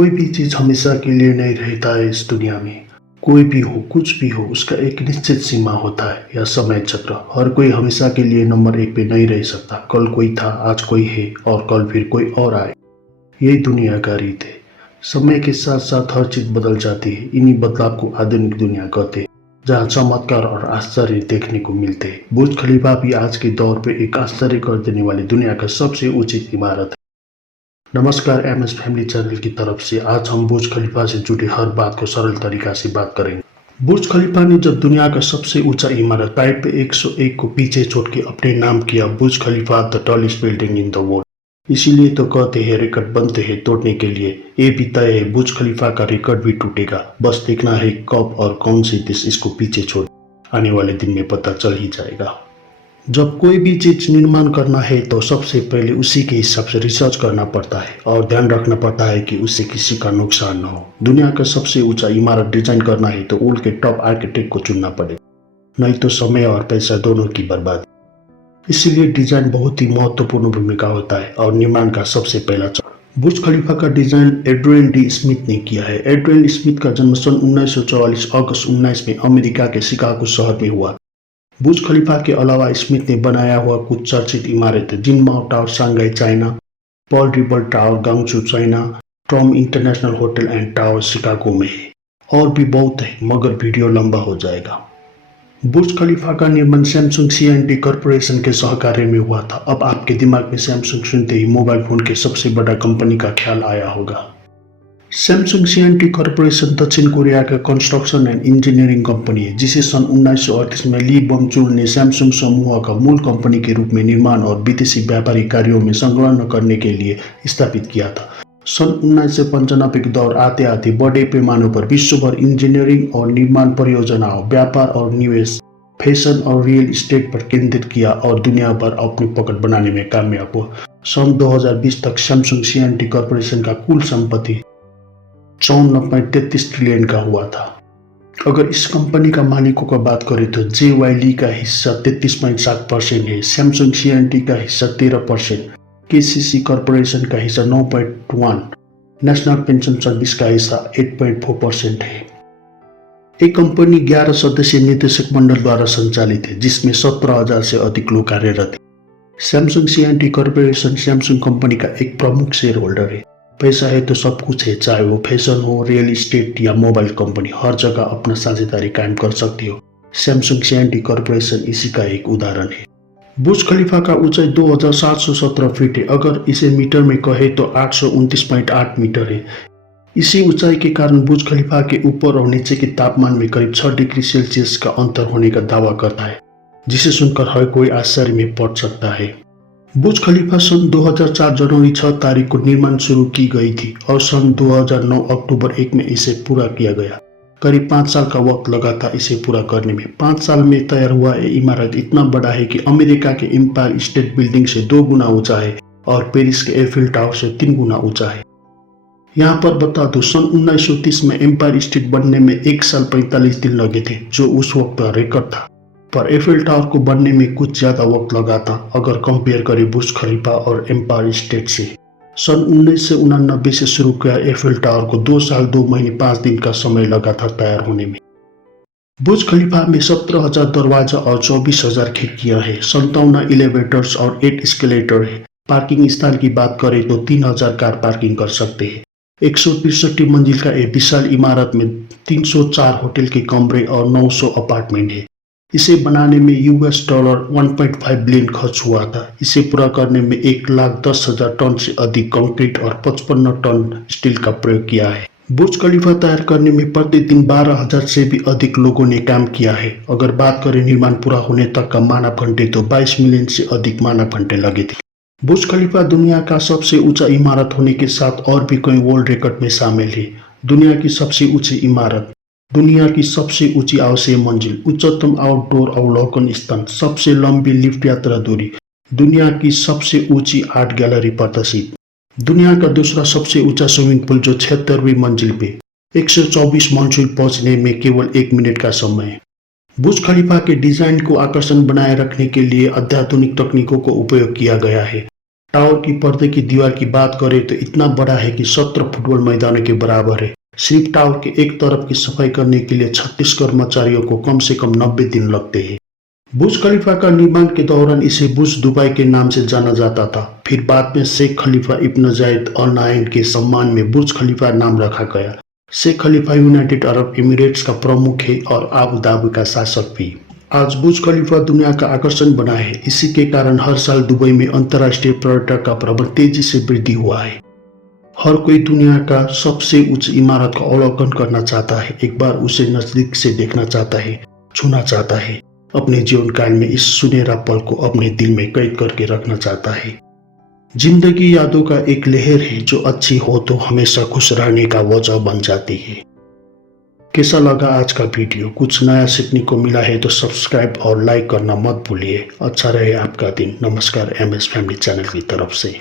कोई भी चीज हमेशा के लिए नहीं रहता है इस दुनिया में। कोई भी हो, कुछ भी हो, उसका एक निश्चित सीमा होता है या समय चक्र। हर कोई हमेशा के लिए नंबर एक पे नहीं रह सकता। कल कोई था, आज कोई है और कल फिर कोई और आए। यही दुनिया का रीत है। समय के साथ साथ हर चीज बदल जाती है। इन्हीं बदलाव को आधुनिक दुनिया कहते हैं, जहाँ चमत्कार और आश्चर्य देखने को मिलते हैं। बुर्ज खलीफा भी आज के दौर पे एक आश्चर्य कर देने वाली दुनिया का सबसे ऊंची इमारत है। नमस्कार, MS फैमिली चैनल की तरफ से आज हम बुर्ज खलीफा से जुड़ी हर बात को सरल तरीका से बात करेंगे। बुर्ज खलीफा ने जब दुनिया का सबसे ऊंचा इमारत टाइप 101 को पीछे छोड़ के अपने नाम किया Burj Khalifa the tallest building in the world. इसीलिए तो कहते हैं रिकॉर्ड बनते हैं तोड़ने के लिए। ये भी तय है, बुर्ज खलीफा का रिकॉर्ड भी टूटेगा। बस देखना है कब और कौन से देश इसको पीछे छोड़। आने वाले दिन में पता चल ही जाएगा। जब कोई भी चीज निर्माण करना है तो सबसे पहले उसी के हिसाब से रिसर्च करना पड़ता है और ध्यान रखना पड़ता है कि उससे किसी का नुकसान न हो। दुनिया का सबसे ऊंचा इमारत डिजाइन करना है तो वर्ल्ड के टॉप आर्किटेक्ट को चुनना पड़ेगा, नहीं तो समय और पैसा दोनों की बर्बादी। इसीलिए डिजाइन बहुत ही महत्वपूर्ण भूमिका होता है और निर्माण का सबसे पहला चरण। बुर्ज खलीफा का डिजाइन एड्रियन डी स्मिथ ने किया है। एड्रियन स्मिथ का जन्म सन 1944 अगस्त 19 में अमेरिका के शिकागो शहर में हुआ। बुर्ज खलीफा के अलावा स्मिथ ने बनाया हुआ कुछ चर्चित इमारतें Jinmao tower Shanghai China, Pearl रिबल tower Guangzhou China, Trump international hotel and tower Chicago में है। और भी बहुत है, मगर वीडियो लंबा हो जाएगा। बुर्ज खलीफा का निर्माण सैमसंग C&T कॉरपोरेशन के सहकार्य में हुआ था। अब आपके दिमाग में सैमसंग सुनते ही मोबाइल फोन के सबसे बड़ा कंपनी का ख्याल आया होगा। सैमसंग C&T कॉरपोरेशन दक्षिण कोरिया का कंस्ट्रक्शन एंड इंजीनियरिंग कंपनी है, जिसे सन 1938 में ली बम चुल ने सैमसंग समूह का मूल कंपनी के रूप में निर्माण और विदेशी व्यापारिक कार्यों में संलग्न करने के लिए स्थापित किया था। सन 1995 के दौर आते आते बड़े पैमाने पर विश्वभर इंजीनियरिंग और निर्माण परियोजनाओं, व्यापार और निवेश, फैशन और रियल एस्टेट पर केंद्रित किया और दुनिया भर अपनी पकड़ बनाने में कामयाब हुआ। सन 2020 तक सैमसंग C&T कॉरपोरेशन का कुल संपत्ति 54.33 ट्रिलियन का हुआ था। अगर इस कंपनी का मालिकों का बात करें तो JY ली का हिस्सा 33.7% है, सैमसंग C&T का हिस्सा 13%, KCC कॉरपोरेशन का हिस्सा 9.1%, नेशनल पेंशन सर्विस का हिस्सा 8.4% है। एक कंपनी 11 सदस्यीय निदेशक मंडल द्वारा संचालित है, जिसमें 17,000 से अधिक लोग कार्यरत हैं। Samsung C&T corporation Samsung company का एक प्रमुख शेयर होल्डर है। पैसा है तो सब कुछ है, चाहे वो फैशन हो, रियल एस्टेट या मोबाइल कंपनी, हर जगह अपना साझेदारी कायम कर सकती हो। सैमसंग C&T कॉरपोरेशन इसी का एक उदाहरण है। बुर्ज खलीफा का ऊंचाई 2717 फीट है। अगर इसे मीटर में कहे तो 829.8 मीटर है। इसी ऊंचाई के कारण बुर्ज खलीफा के ऊपर और नीचे के तापमान में करीब 6 डिग्री सेल्सियस का अंतर होने का दावा करता है, जिसे सुनकर हर कोई आश्चर्य में पड़ सकता है। बुर्ज खलीफा सन 2004 जनवरी 6 तारीख को निर्माण शुरू की गई थी और सन 2009 अक्टूबर 1 में इसे पूरा किया गया। करीब 5 साल का वक्त लगा था इसे पूरा करने में। 5 साल में तैयार हुआ ये इमारत इतना बड़ा है कि अमेरिका के एम्पायर स्टेट बिल्डिंग से 2 गुना ऊंचा है और पेरिस के एफिल टावर से 3 गुना ऊंचा है। यहाँ पर बता दो, सन 1930 में एम्पायर स्टेट बनने में 1 साल 45 दिन लगे थे, जो उस वक्त का रिकॉर्ड था। पर एफिल टावर को बनने में कुछ ज्यादा वक्त लगा था अगर कंपेयर करें बुर्ज खलीफा और एम्पायर स्टेट से। सन 1989 से शुरू किया एफिल टावर को 2 साल 2 महीने 5 दिन का समय लगा था तैयार होने में। बुर्ज खलीफा में 17,000 दरवाजा और 24,000 खिड़कियां हैं, 57 एलिवेटर्स और 8 एस्केलेटर है। पार्किंग स्थान की बात करें तो 3,000 कार पार्किंग कर सकते हैं। 163 मंजिल का एक विशाल इमारत में 304 होटल के कमरे और 900 अपार्टमेंट है। इसे बनाने में $1.5 बिलियन खर्च हुआ था। इसे पूरा करने में 1,10,000 टन से अधिक कंक्रीट और 55 टन स्टील का प्रयोग किया है। बुर्ज खलीफा तैयार करने में प्रतिदिन 12,000 से भी अधिक लोगों ने काम किया है। अगर बात करें निर्माण पूरा होने तक का मानव घंटे तो 22 मिलियन से अधिक मानव घंटे लगे थे। बुर्ज खलीफा दुनिया का सबसे ऊंचा इमारत होने के साथ और भी कई वर्ल्ड रिकॉर्ड में शामिल है। दुनिया की सबसे ऊंची इमारत, दुनिया की सबसे ऊंची आवासीय मंजिल, उच्चतम आउटडोर अवलोकन स्थान, सबसे लंबी लिफ्ट यात्रा दूरी, दुनिया की सबसे ऊंची आर्ट गैलरी प्रदर्शित, दुनिया का दूसरा सबसे ऊंचा स्विमिंग पूल जो 76वीं मंजिल पे, 124 मंजिल पहुंचने में केवल 1 मिनट का समय। बुर्ज खलीफा के डिजाइन को आकर्षण बनाए रखने के लिए अत्याधुनिक तकनीकों को उपयोग किया गया है। टावर की पर्दे की दीवार की बात करें तो इतना बड़ा है कि 17 फुटबॉल मैदानों के बराबर है। सिर्फ टावर के एक तरफ की सफाई करने के लिए 36 कर्मचारियों को कम से कम 90 दिन लगते हैं। बुर्ज खलीफा का निर्माण के दौरान इसे बुर्ज दुबई के नाम से जाना जाता था। फिर बाद में शेख खलीफा इब्न जायद अल नाहयान के सम्मान में बुर्ज खलीफा नाम रखा गया। शेख खलीफा यूनाइटेड अरब एमिरेट्स का प्रमुख है और आबू धाबी का शासक भी। आज बुर्ज खलीफा दुनिया का आकर्षण बना है। इसी के कारण हर साल दुबई में अंतर्राष्ट्रीय पर्यटक का प्रबल तेजी से वृद्धि हुआ है। हर कोई दुनिया का सबसे उच्च इमारत का अवलोकन करना चाहता है, एक बार उसे नजदीक से देखना चाहता है, छूना चाहता है, अपने जीवन काल में इस सुनहरा पल को अपने दिल में कैद करके रखना चाहता है। जिंदगी यादों का एक लहर है जो अच्छी हो तो हमेशा खुश रहने का वजह बन जाती है। कैसा लगा आज का वीडियो? कुछ नया सीखने को मिला है तो सब्सक्राइब और लाइक करना मत भूलिए। अच्छा रहे आपका दिन। नमस्कार MS फैमिली चैनल की तरफ से।